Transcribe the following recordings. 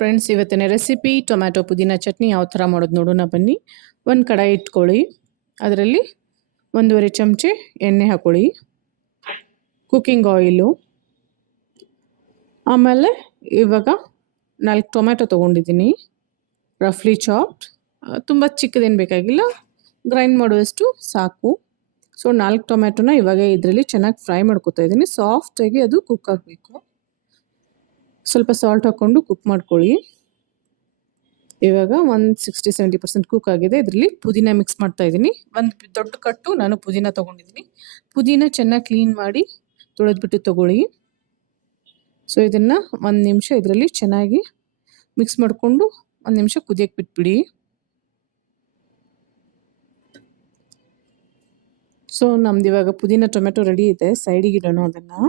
Friends, ಇವತ್ತಿನ recipe tomato ಪುದೀನ ಚಟ್ನಿ ಯಾವ ಥರ ಮಾಡೋದು ನೋಡೋಣ ಬನ್ನಿ. ಒಂದು ಕಡಾಯಿ ಇಟ್ಕೊಳ್ಳಿ. ಅದರಲ್ಲಿ 1.5 ಚಮಚೆ ಎಣ್ಣೆ ಹಾಕೊಳ್ಳಿ, ಕುಕ್ಕಿಂಗ್ ಆಯಿಲು. ಆಮೇಲೆ ಇವಾಗ 4 ಟೊಮ್ಯಾಟೊ ತೊಗೊಂಡಿದ್ದೀನಿ, ರಫ್ಲಿ ಚಾಪ್ಡ್. ತುಂಬ ಚಿಕ್ಕದೇನು ಬೇಕಾಗಿಲ್ಲ, ಗ್ರೈಂಡ್ ಮಾಡುವಷ್ಟು ಸಾಕು. ಸೊ 4 ಟೊಮ್ಯಾಟೊನ ಇವಾಗ ಇದರಲ್ಲಿ ಚೆನ್ನಾಗಿ ಫ್ರೈ ಮಾಡ್ಕೊತಾ ಇದ್ದೀನಿ. ಸಾಫ್ಟಾಗಿ ಅದು ಕುಕ್ ಆಗಬೇಕು. ಸ್ವಲ್ಪ ಸಾಲ್ಟ್ ಹಾಕ್ಕೊಂಡು ಕುಕ್ ಮಾಡ್ಕೊಳ್ಳಿ. ಇವಾಗ 60-70% ಕುಕ್ ಆಗಿದೆ. ಇದರಲ್ಲಿ ಪುದೀನ ಮಿಕ್ಸ್ ಮಾಡ್ತಾ ಇದ್ದೀನಿ. ಒಂದು ದೊಡ್ಡ ಕಟ್ಟು ನಾನು ಪುದೀನ ತೊಗೊಂಡಿದ್ದೀನಿ. ಪುದೀನ ಚೆನ್ನಾಗಿ ಕ್ಲೀನ್ ಮಾಡಿ ತೊಳೆದ್ಬಿಟ್ಟು ತೊಗೊಳ್ಳಿ. ಸೊ ಇದನ್ನು 1 ನಿಮಿಷ ಇದರಲ್ಲಿ ಚೆನ್ನಾಗಿ ಮಿಕ್ಸ್ ಮಾಡಿಕೊಂಡು 1 ನಿಮಿಷ ಕುದಿಯಕ್ಕೆ ಬಿಟ್ಬಿಡಿ. ಸೊ ನಮ್ದು ಇವಾಗ ಪುದೀನ ಟೊಮೆಟೊ ರೆಡಿ ಇದೆ. ಸೈಡಿಗೆ ಇಡೋಣ ಅದನ್ನು.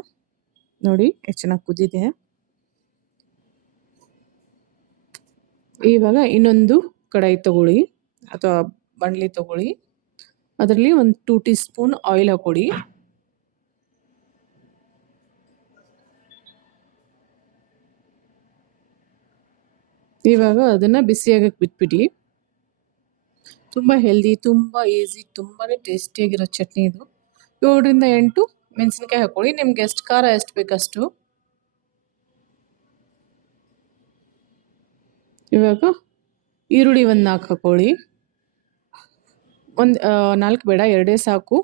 ನೋಡಿ ಎಷ್ಟು ಚೆನ್ನಾಗಿ ಕುದಿದೆ. ಇವಾಗ ಇನ್ನೊಂದು ಕಡಾಯಿ ತಗೊಳ್ಳಿ ಅಥವಾ ಬಾಣಲಿ ತಗೊಳ್ಳಿ. ಅದರಲ್ಲಿ ಒಂದು 2 ಟೀ ಸ್ಪೂನ್ ಆಯಿಲ್ ಹಾಕೊಳ್ಳಿ. ಇವಾಗ ಅದನ್ನು ಬಿಸಿಯಾಗಕ್ಕೆ ಬಿಟ್ಬಿಡಿ. ತುಂಬ ಹೆಲ್ದಿ, ತುಂಬ ಈಸಿ, ತುಂಬಾ ಟೇಸ್ಟಿಯಾಗಿರೋ ಚಟ್ನಿ ಇದು. 7-8 ಮೆಣಸಿನ್ಕಾಯಿ ಹಾಕೊಳ್ಳಿ. ನಿಮ್ಗೆ ಎಷ್ಟು ಖಾರ ಎಷ್ಟು ಬೇಕಷ್ಟು. ಇವಾಗ ಈರುಳ್ಳಿ ಒಂದು 4 ಹಾಕೊಳ್ಳಿ. 4 ಬೇಡ, 2 ಸಾಕು.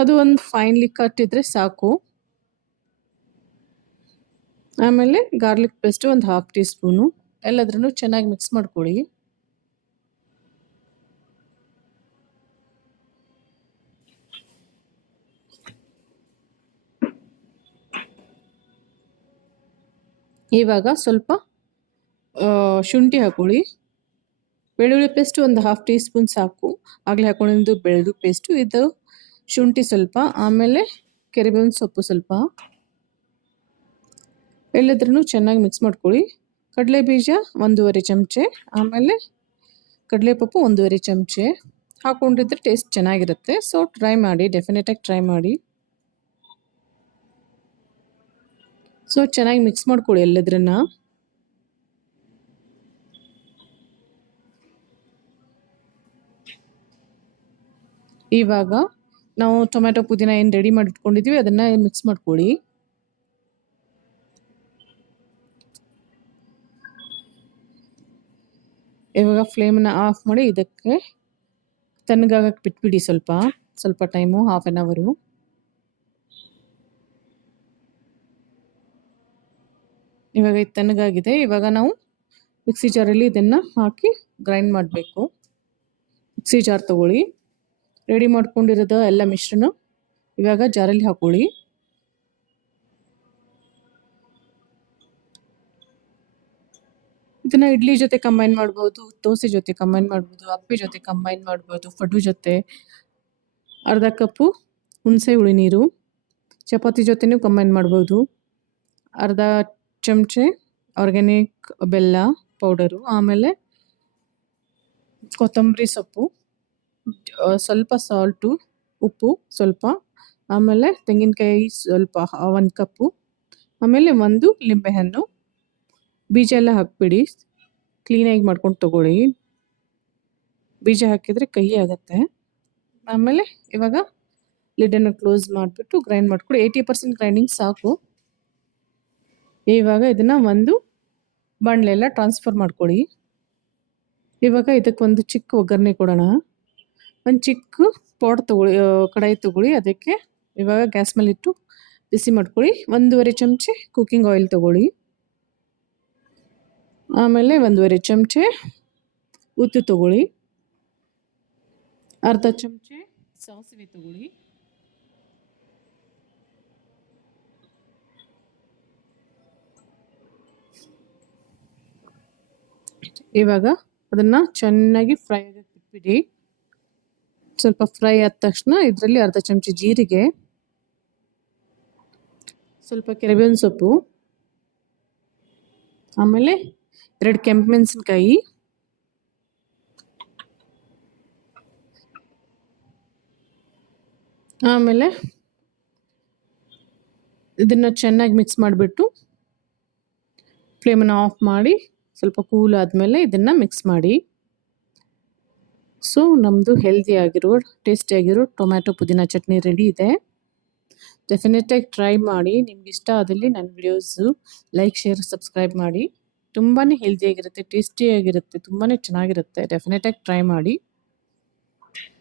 ಅದು ಒಂದು ಫೈನ್ಲಿ ಕಟ್ ಇದ್ರೆ ಸಾಕು. ಆಮೇಲೆ ಗಾರ್ಲಿಕ್ ಪೇಸ್ಟ್ ಒಂದು 1/2 ಟೀ ಸ್ಪೂನು. ಎಲ್ಲದ್ರೂ ಚೆನ್ನಾಗಿ ಮಿಕ್ಸ್ ಮಾಡ್ಕೊಳ್ಳಿ. ಇವಾಗ ಸ್ವಲ್ಪ ಶುಂಠಿ ಹಾಕೊಳ್ಳಿ. ಬೆಳ್ಳುಳ್ಳಿ ಪೇಸ್ಟ್ ಒಂದು 1/2 ಟೀ ಸ್ಪೂನ್ ಸಾಕು. ಆಗಲೇ ಹಾಕೊಂಡಿದ್ದು ಬೆಳ್ಳುಳ್ಳಿ ಪೇಸ್ಟು, ಇದು ಶುಂಠಿ ಸ್ವಲ್ಪ, ಆಮೇಲೆ ಕರಿಬೇವಿನ ಸೊಪ್ಪು ಸ್ವಲ್ಪ. ಎಲ್ಲದ್ರೂ ಚೆನ್ನಾಗಿ ಮಿಕ್ಸ್ ಮಾಡ್ಕೊಳ್ಳಿ. ಕಡಲೆ ಬೀಜ 1.5 ಚಮಚೆ, ಆಮೇಲೆ ಕಡಲೆಪಪ್ಪು 1.5 ಚಮಚೆ ಹಾಕೊಂಡಿದ್ರೆ ಟೇಸ್ಟ್ ಚೆನ್ನಾಗಿರುತ್ತೆ. ಸೊ ಟ್ರೈ ಮಾಡಿ, ಡೆಫಿನೆಟಾಗಿ ಟ್ರೈ ಮಾಡಿ. ಸೊ ಚೆನ್ನಾಗಿ ಮಿಕ್ಸ್ ಮಾಡ್ಕೊಳ್ಳಿ ಎಲ್ಲದ್ರನ್ನ. ಇವಾಗ ನಾವು ಟೊಮ್ಯಾಟೊ ಪುದೀನ ಏನು ರೆಡಿ ಮಾಡಿ ಇಟ್ಕೊಂಡಿದ್ದೀವಿ ಅದನ್ನು ಮಿಕ್ಸ್ ಮಾಡ್ಕೊಳ್ಳಿ. ಇವಾಗ ಫ್ಲೇಮನ್ನ ಆಫ್ ಮಾಡಿ ಇದಕ್ಕೆ ತಣ್ಣಗಾಗಕ್ಕೆ ಬಿಟ್ಬಿಡಿ. ಸ್ವಲ್ಪ ಟೈಮು, 1/2 ಅವರು. ಇವಾಗ ಇದು ತಣ್ಣಗಾಗಿದೆ. ಇವಾಗ ನಾವು ಮಿಕ್ಸಿ ಜಾರಲ್ಲಿ ಇದನ್ನು ಹಾಕಿ ಗ್ರೈಂಡ್ ಮಾಡಬೇಕು. ಮಿಕ್ಸಿ ಜಾರ್ ತಗೊಳ್ಳಿ. ರೆಡಿ ಮಾಡ್ಕೊಂಡಿರೋದು ಎಲ್ಲ ಮಿಶ್ರಣ ಇವಾಗ ಜಾರಲ್ಲಿ ಹಾಕೊಳ್ಳಿ. ಇದನ್ನು ಇಡ್ಲಿ ಜೊತೆ ಕಂಬೈನ್ ಮಾಡ್ಬೋದು, ದೋಸೆ ಜೊತೆ ಕಂಬೈನ್ ಮಾಡ್ಬೋದು, ಅಪ್ಪಿ ಜೊತೆ ಕಂಬೈನ್ ಮಾಡ್ಬೋದು, ಪಡ್ಡು ಜೊತೆ. ಅರ್ಧ ಕಪ್ಪು ಹುಣಸೆ ಹುಳಿ ನೀರು, ಚಪಾತಿ ಜೊತೆನೂ ಕಂಬೈನ್ ಮಾಡ್ಬೋದು. ಅರ್ಧ ಚಮಚೆ ಆರ್ಗ್ಯಾನಿಕ್ ಬೆಲ್ಲ ಪೌಡರು, ಆಮೇಲೆ ಕೊತ್ತಂಬರಿ ಸೊಪ್ಪು, ಸ್ವಲ್ಪ ಸಾಲ್ಟು, ಉಪ್ಪು ಸ್ವಲ್ಪ, ಆಮೇಲೆ ತೆಂಗಿನಕಾಯಿ ಸ್ವಲ್ಪ 1 ಕಪ್ಪು, ಆಮೇಲೆ 1 ಲಿಂಬೆಹಣ್ಣು. ಬೀಜ ಎಲ್ಲ ಹಾಕ್ಬಿಡಿ. ಕ್ಲೀನಾಗಿ ಮಾಡ್ಕೊಂಡು ತಗೊಳ್ಳಿ. ಬೀಜ ಹಾಕಿದರೆ ಕಹಿ ಆಗುತ್ತೆ. ಆಮೇಲೆ ಇವಾಗ ಲಿಡ್ಡನ್ನು ಕ್ಲೋಸ್ ಮಾಡಿಬಿಟ್ಟು ಗ್ರೈಂಡ್ ಮಾಡ್ಕೊಳ್ಳಿ. 80% ಗ್ರೈಂಡಿಂಗ್ ಸಾಕು. ಇವಾಗ ಇದನ್ನು ಒಂದು ಬಾಣಲೆಲ್ಲ ಟ್ರಾನ್ಸ್ಫರ್ ಮಾಡ್ಕೊಳ್ಳಿ. ಇವಾಗ ಇದಕ್ಕೊಂದು ಚಿಕ್ಕ ಒಗ್ಗರಣೆ ಕೊಡೋಣ. ಒಂದು ಚಿಕ್ಕ ಪಾಟ್ ತೊಗೊಳ್ಳಿ, ಕಡಾಯಿ ತೊಗೊಳ್ಳಿ. ಅದಕ್ಕೆ ಇವಾಗ ಗ್ಯಾಸ್ ಮೇಲೆ ಇಟ್ಟು ಬಿಸಿ ಮಾಡ್ಕೊಳ್ಳಿ. 1.5 ಚಮಚೆ ಕುಕ್ಕಿಂಗ್ ಆಯಿಲ್ ತೊಗೊಳ್ಳಿ. ಆಮೇಲೆ 1.5 ಚಮಚೆ ಉದ್ದು ತೊಗೊಳ್ಳಿ. ಅರ್ಧ ಚಮಚೆ ಸಾಸಿವೆ ತೊಗೊಳ್ಳಿ. ಇವಾಗ ಅದನ್ನು ಚೆನ್ನಾಗಿ ಫ್ರೈ ಆಗಕ್ಕೆ ಬಿಟ್ಬಿಡಿ. ಸ್ವಲ್ಪ ಫ್ರೈ ಆದ ತಕ್ಷಣ ಇದರಲ್ಲಿ ಅರ್ಧ ಚಮಚೆ ಜೀರಿಗೆ, ಸ್ವಲ್ಪ ಕರಿಬೇವಿನ ಸೊಪ್ಪು, ಆಮೇಲೆ 2 ಕೆಂಪು ಮೆಣಸಿನ್ಕಾಯಿ, ಆಮೇಲೆ ಇದನ್ನು ಚೆನ್ನಾಗಿ ಮಿಕ್ಸ್ ಮಾಡಿಬಿಟ್ಟು ಫ್ಲೇಮನ್ನು ಆಫ್ ಮಾಡಿ ಸ್ವಲ್ಪ ಕೂಲ್ ಆದಮೇಲೆ ಇದನ್ನು ಮಿಕ್ಸ್ ಮಾಡಿ. ಸೊ ನಮ್ಮದು ಹೆಲ್ದಿಯಾಗಿರೋ ಟೇಸ್ಟಿಯಾಗಿರೋ ಟೊಮ್ಯಾಟೊ ಪುದೀನ ಚಟ್ನಿ ರೆಡಿ ಇದೆ. ಡೆಫಿನೆಟಾಗಿ ಟ್ರೈ ಮಾಡಿ. ನಿಮ್ಗೆ ಇಷ್ಟ ಆದಲ್ಲಿ ನನ್ನ ವಿಡಿಯೋಸು ಲೈಕ್, ಶೇರ್, ಸಬ್ಸ್ಕ್ರೈಬ್ ಮಾಡಿ. ತುಂಬಾ ಹೆಲ್ದಿಯಾಗಿರುತ್ತೆ, ಟೇಸ್ಟಿಯಾಗಿರುತ್ತೆ, ತುಂಬಾ ಚೆನ್ನಾಗಿರುತ್ತೆ. ಡೆಫಿನೆಟಾಗಿ ಟ್ರೈ ಮಾಡಿ.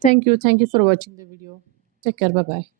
Thank you for watching the video. Take care. Bye.